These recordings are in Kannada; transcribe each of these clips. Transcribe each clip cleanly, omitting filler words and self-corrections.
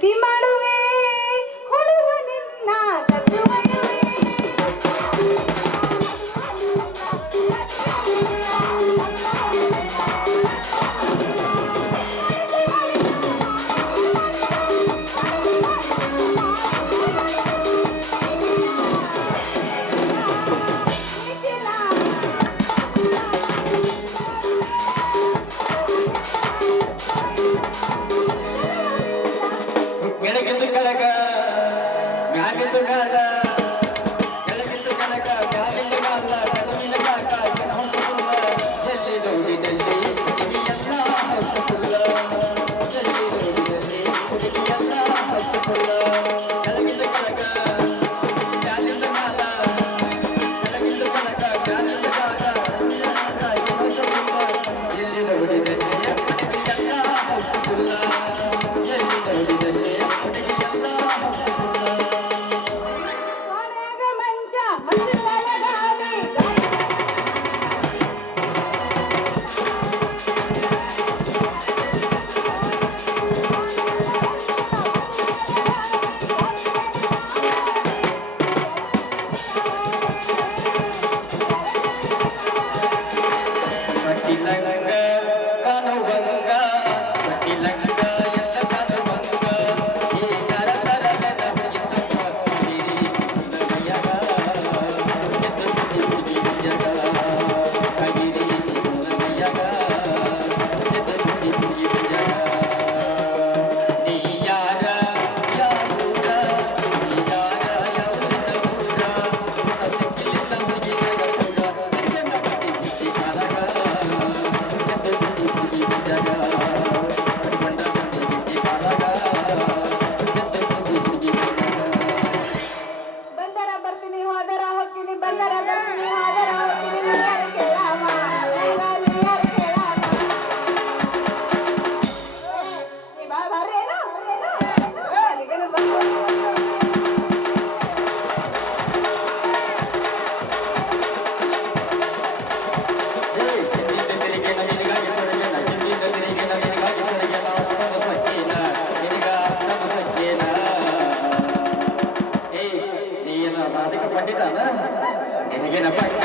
ಪ್ರೀತಿ ಮಾಡುವೆ ಹುಡುಗ ನಿನ್ನ ಕದ್ದುವಯುವೆ. ಕೆಳಗಿಂದು ಕೆಳಗ ಮ್ಯಾಗಿಂದು ಮ್ಯಾಲ ಕೆಳಗಿಂದು ಕೆಳಗ ಮ್ಯಾಗಿಂದು ಮ್ಯಾಲ ಕೆಳಗಿನ ಕಾಕ ಕೆಲ ಹೊಸಪುಲ್ಲ ಎಲ್ಲಿ ನೋಡಿದಲ್ಲಿ ಹುಡುಗಿಯಲ್ಲ ಹೊಸಪುಲ್ಲ ಎಲ್ಲಿ ನೋಡಿದಲ್ಲಿ ಹುಡುಗಿಯಲ್ಲ ಹೊಸಪುಲ್ಲ ಕೆಳಗಿಂದು ಕೆಳಗ ಮ್ಯಾಗಿಂದು ಮ್ಯಾಲ ಕೆಳಗಿಂದು ಕೆಳಗ ಮ್ಯಾಗಿಂದು ಮ್ಯಾಲ ಹೊಸಪುಲ್ಲ ಎಲ್ಲಿ ನೋಡಿದಲ್ಲಿ ಹುಡುಗಿಯಲ್ಲ ಹೊಸಪುಲ್ಲ ಎಲ್ಲಿ ನೋಡಿದಲ್ಲಿ ಕೋಣೆಗ ಮಂಚ ಮಂಚದ ಗಾಳಿ ಕಟ್ಟಿಲಂಗ ಕಾಣುವಂಗ ಕಟ್ಟಿಲಂಗ ಎಲ್ಲ ಕಾಣುವಂಗ ಈ ನರಸರಲೆಲ್ಲ ಹುಡುಗಿತಪ್ಪ ನಮಯಗ ಕಗಿರಿ ನಮಯಗ ನೀ ಯಾರ ಯಾವೂರ ನೀ ಯಾರ ಯಾವೂರ ಊರ ಸಿಕ್ಕಿಲ್ಲ ಹುಡುಗಿನ ಕೂಡ ಎಲ್ಲ ಬಟ್ಟಿ ಬಿಚ್ಚಿ ಕಾಲಗ ಬಂದರ ಬರ್ತೀನಿ ಹೋದರ ಹೋಗ್ತೀನಿ ಬಂದರ ಬರ್ತೀನಿ ಹೋದರ ಹೋಗ್ತೀನಿ ಯಾರು ಕೇಳಾಮ ಯಾರು ಕೇಳಾಮ ನೀ ಬಾ ಬರ್ರಿ ಏನೋ ಅಲ್ಲಿಗೇನು ಬಂದು ಅದಕ್ಕೆ ಪಂಡಿತಾನ ನಿನಗೇನ ಪಟ್ಟ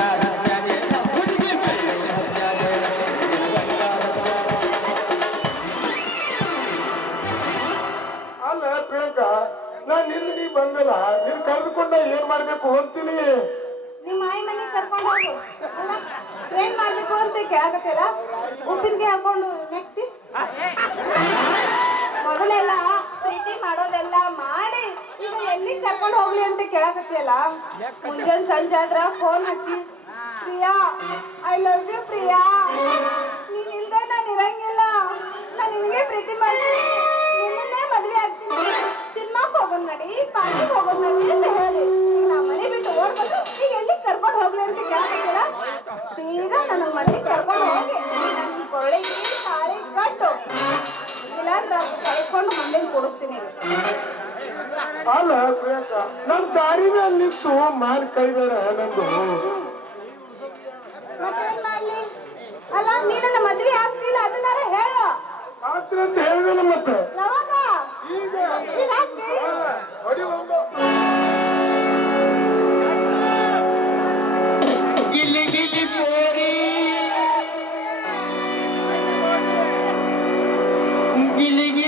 ಅಲ್ಲ ಪ್ರಿಯಾಂಕಾ, ನಾನ್ ನಿನ್ನ ನೀ ಬಂದಲ್ಲ, ನೀನ್ ಕರೆದುಕೊಂಡ ಏನ್ ಮಾಡ್ಬೇಕು ಅಂತೀನಿ. ನಿಮ್ಮ ಆಯಿ ಮನೆಗೆ ಕರ್ಕೊಂಡು ಹೋಗು. ಅಲ್ಲ ಏನ್ ಮಾಡ್ಬೇಕು ಅಂತ ಕೇಳಕತ್ತೀರ? ಉಪ್ಪಿನಕಾಯಿ ಹಾಕೊಂಡು ನೆಕ್ತಿ ಮೊದಲೆಲ್ಲ ಪ್ರೀತಿ ಮಾಡೋದೆಲ್ಲ ಮಾಡಿ ಈಗ ಎಲ್ಲಿ ಕರ್ಕೊಂಡು ಹೋಗ್ಲಿ ಅಂತ ಕೇಳಕತ್ತಿಯಲ್ಲ. ಮುಂಜಾನೆ ಸಂಜೆ ಆದ್ರ ಫೋನ್ ಹಚ್ಚಿ Priya I love you Priya, ನೀನ್ ಇಲ್ದೆ ನಾನು ಇರಂಗಿಲ್ಲ, ನಾನು ನಿನಗೆ ಪ್ರೀತಿ ಮಾಡ್ತೀನಿ, ನಿನ್ನನ್ನೇ ಮದ್ವೆ ಆಗ್ತೀನಿ, ಸಿನಿಮಾಕ್ ಹೋಗೋಣ ನಡಿ, ಪಾರ್ಟಿಗೆ ಹೋಗೋಣ ನಡಿ ಅಂತ ಹೇಳಿ ನಾ ಮನೆ ಬಿಟ್ಟು ಓಡ್ಬೋದು. ಈಗ ಎಲ್ಲಿ ಕರ್ಕೊಂಡು ಹೋಗ್ಲಿ ಅಂತ ಕೇಳಕತ್ತಿಲ್ಲ. ಸೀದಾ ನನ್ನ ಮನೆಗೆ ಕರ್ಕೊಂಡು ಹೋಗಿ ನನ್ನ ಕೊರಳಿಗೆ ತಾಳಿ ಕಟ್ಟು, ಇಲ್ಲಾಂದ್ರೆ ಕಳ್ಕೊಂಡು ಮಂದಿಗೆ ಕೊಡುತ್ತೀನಿ. ಅಲ್ಲ ಪ್ರಿಯಾಂಕಾ, ನನ್ ದಾರಿ ಮೇಲೆ ನಿಂತು ಮಾನ್ ಕೈಬೇಡ ನಂದು. ಮತ್ತೇನ್ ಮಾಡ್ಲಿ? ಅಲ್ಲ ನೀ ನನ್ನ ಮದ್ವೆ ಆಗ್ತಿಲ್ಲ ಅದನ್ನಾರ ಹೇಳು. ಆಗ್ತೀನಿ ಅಂತ ಹೇಳಿದಲ್ಲ ಮತ್ತೆ. ಯಾವಾಗ? ಈಗ ಈಗ ಆಗ್ತಿ? ಹೊಡಿ ಒಂದು. ಗಿಲಿ ಗಿಲಿ ಪೋರಿ ಗಿಲಿ ಗಿಲಿ